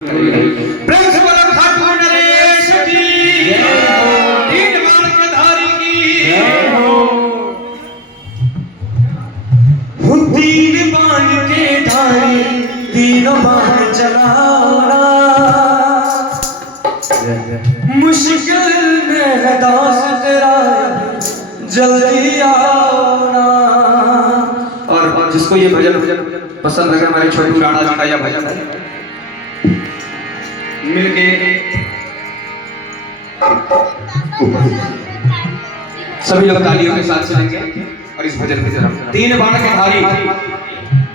Principal Khatu Naresh की तीन बाण के धारी की तीन बाण के धारी तीनों बाण चलाना मुश्किल में है दास तेरा जल्दी आना। और जिसको ये भजन पसंद लगे हमारे छोटू राणा जी का यह भजन मिलके सभी लोग तालियों के साथ चलेंगे और इस भजन की तरफ। तीन बाण के धारी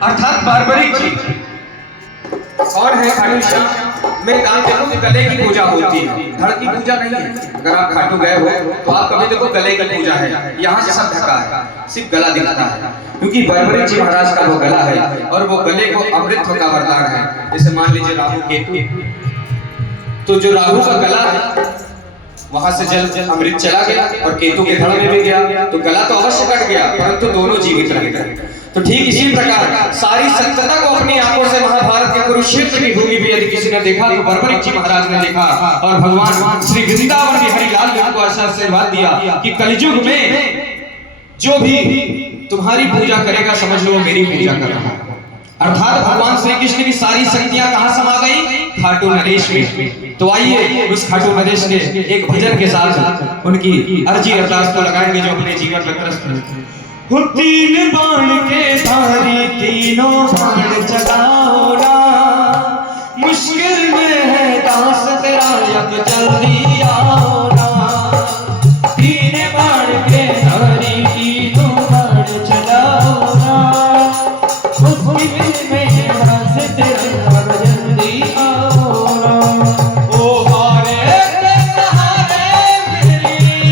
अर्थात बारबरी जी और है खाटू श्याम। मेरे गांव देखो कि गले की पूजा होती है, धड़ की पूजा नहीं है। अगर आप खाटू गए हो तो आप कभी देखो गले की पूजा है, यहाँ से सब ढका है, सिर्फ गला दिखता है क्योंकि बारबरी जी महाराज का वो गला है और वो गले को अमृत का वरदान है। जैसे मान लीजिए राहु केतु, तो जो राहु का गला है वहां से जल अमृत चला गया और केतु के धड़ में भी गया तो गला तो अवश्य कट गया परंतु दोनों जीवित रह गए। तो ठीक इसी प्रकार सारी सत्यता को अपनी आंखों से महाभारत के कुरुक्षेत्र की भूमि पे यदि किसी ने देखा तो बारबरी जी महाराज ने देखा और भगवान श्री वृंदावन के हरिलाल जी को आशीर्वाद दिया कि कलयुग में जो भी तुम्हारी पूजा करेगा समझ लो मेरी पूजा कर रहा है। अर्थात भगवान श्री कृष्ण की सारी शक्तियां कहां समा गई? खाटू नरेश में। तो आइए उस खाटू नरेश के एक भजन के साथ उनकी अर्जी अरदास को लगाएंगे जो अपने जीवन में त्रस्त है। तीन बाण के धारी तीनों बाण चलाओ ना मुश्किल में है दास तेरा अब जल्दी आओ ना। तीन बाण के धारी तीनों बाण चलाओ ना मुश्किल में है दास तेरा अब जल्दी आओ ना। ओ हारे के सहारे मेरी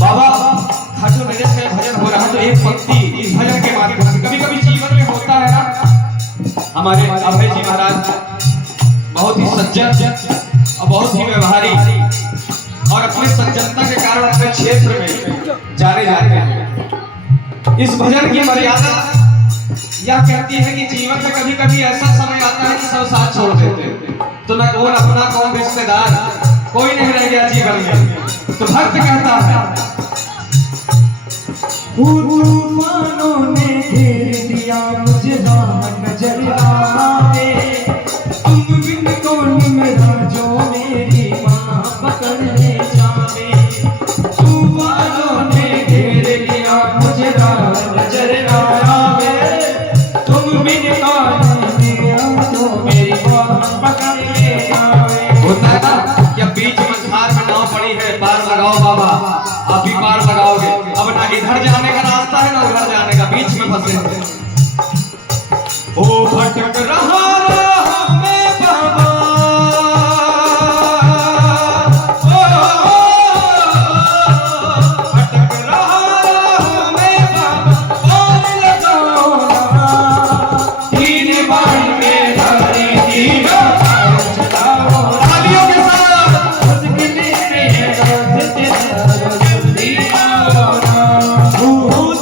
बाबा खाटू नरेश का भजन हो रहा है तो एक पंक्ति इस भजन के माध्यम से कभी कभी जीवन में होता है ना। हमारे अभय जी महाराज बहुत ही सज्जन और बहुत ही व्यवहारिक और अपनी सज्जनता के कारण अपने क्षेत्र में जाने जाते हैं। इस भजन की मर्यादा यह कहती है कि जीवन में कभी कभी ऐसा समय आता है कि सब साथ छोड़ देते हैं तो न कौन अपना कौन रिश्तेदार कोई नहीं रह गया जीवन में। तो भक्त कहता है तूफानों ने घेर दिया मुझे नजर आवे तुम बिन कौन मेरा जो मेरी माँ पकड़ ले जावे। तूफानों ने घेर लिया मुझे नजर आवे तुम बिन कौन मेरा जो मेरी माँ पकड़ ले जावे। होता है ना या बीच में धार में नाव पड़ी है पार लगाओ बाबा, आप भी पार लगाओगे। अब ना इधर जाने का रास्ता है ना उधर जाने का, बीच में फंसे ओ भटक रहा मैं बाबा भटक रहा मैं बाबा और लगाओ ना तीन बाण के धारी तीनों बाण चलाओ। तालियों के साथ मुश्किल में दास तेरा जल्दी आओ ना।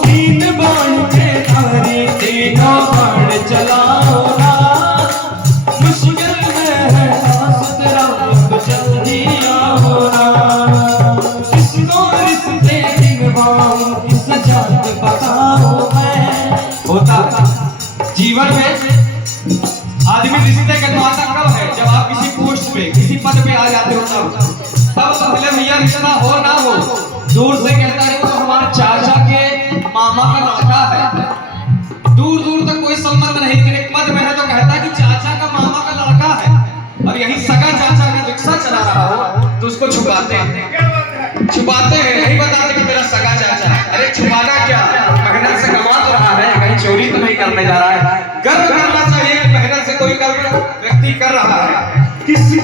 तीन बाण के धारी तीनों बाण चलाओ ना मुश्किल में है दास तेरा अब जल्दी आओ ना। किसको रिश्ते निभाऊं किस जात बताओ मैं। होता जीवन में आदमी रिश्ते का द्वार कब है? जब आप किसी पोस्ट पे किसी पद पे आ जाते हो तब पहले भैया रिश्ता हो ना हो दूर से कहता है वो तो हमारे चाचा के मामा का लड़का है। दूर दूर तक कोई संबंध नहीं, लेकिन एक पद में है तो कहता है कि चाचा का मामा का लड़का है। अब यही सगा चाचा का रिक्शा चला रहा हो तो उसको छुपाते हैं, नहीं बताते कि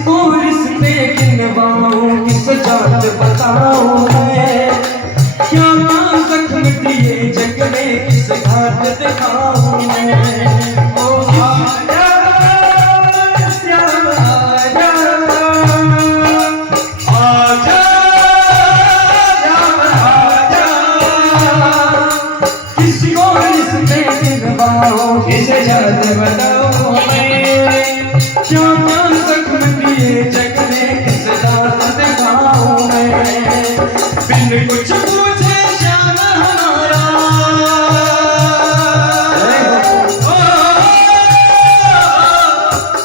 किसको रिश्ते गिनवाऊं, किस जात बताऊं मैं, क्या जख्म दिए जग में, किस घाट दिखाऊं मैं। ओ आजा श्याम आजा, आजा श्याम आजा, किसको रिश्ते गिनवाऊं, किस जात बताऊं मैं, क्या जख्म दिए जग में, किस जात दिखाऊं मैं। बिन कुछ पूछे श्याम हमारा,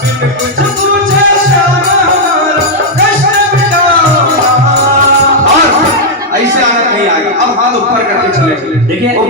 बिन कुछ पूछे श्याम हमारा, कष्ट मिटाओ। और ऐसे आना नहीं आएगा। अब हाथ ऊपर करके चले, देखिए ऊपर